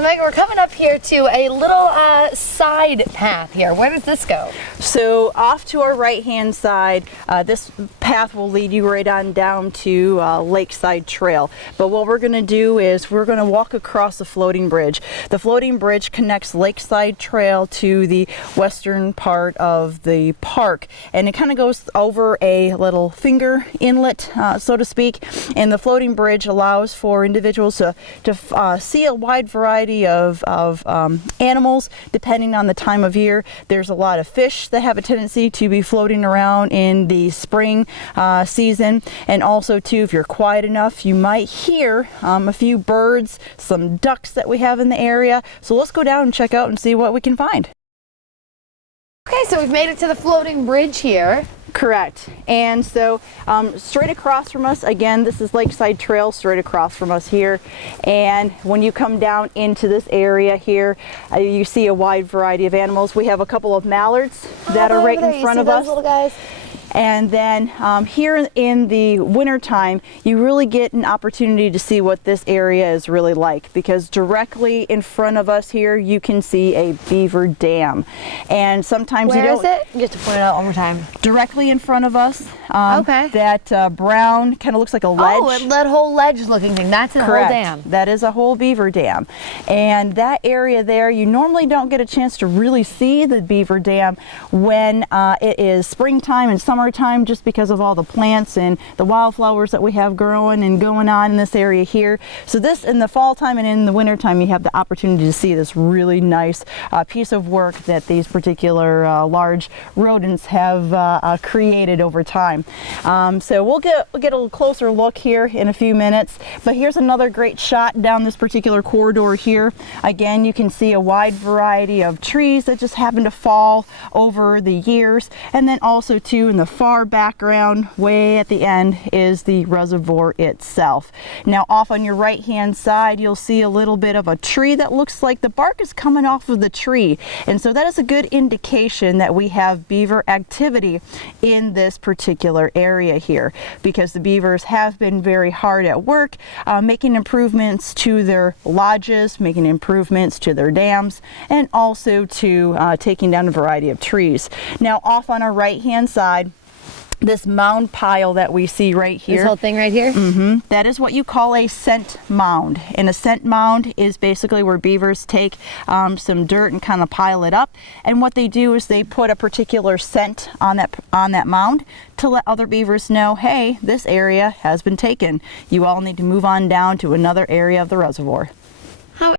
So Megan, we're coming up here to a little side path here. Where does this go? So off to our right hand side, this path will lead you right on down to Lakeside Trail. But what we're going to do is we're going to walk across the floating bridge. The floating bridge connects Lakeside Trail to the western part of the park, and it kind of goes over a little finger inlet, so to speak. And the floating bridge allows for individuals to see a wide variety of animals depending on the time of year. There's a lot of fish that have a tendency to be floating around in the spring season, and also too, if you're quiet enough, you might hear a few birds, some ducks that we have in the area. So let's go down and check out and see what we can find. Okay, so we've made it to the floating bridge here. Correct. And so straight across from us, again, this is Lakeside Trail straight across from us here. And when you come down into this area here, you see a wide variety of animals. We have a couple of mallards that are right in front of us. Little guys? And then here in the winter time, you really get an opportunity to see what this area is really like, because directly in front of us here, you can see a beaver dam. And sometimes Where is it? You have to point it out one more time. Directly in front of us. Okay. That brown kind of looks like a ledge. Oh, that whole ledge looking thing. That's a whole dam. That is a whole beaver dam. And that area there, you normally don't get a chance to really see the beaver dam when it is springtime and summertime, just because of all the plants and the wildflowers that we have growing and going on in this area here. So this, in the fall time and in the winter time, you have the opportunity to see this really nice piece of work that these particular large rodents have created over time. So we'll get a little closer look here in a few minutes, but here's another great shot down this particular corridor here. Again, you can see a wide variety of trees that just happen to fall over the years, and then also too in the far background way at the end is the reservoir itself. Now off on your right hand side, you'll see a little bit of a tree that looks like the bark is coming off of the tree, and so that is a good indication that we have beaver activity in this particular area here, because the beavers have been very hard at work making improvements to their lodges, making improvements to their dams, and also to taking down a variety of trees. Now off on our right hand side, this mound pile that we see right here. This whole thing right here? Mm-hmm. That is what you call a scent mound. And a scent mound is basically where beavers take some dirt and kind of pile it up. And what they do is they put a particular scent on that mound to let other beavers know, hey, this area has been taken. You all need to move on down to another area of the reservoir.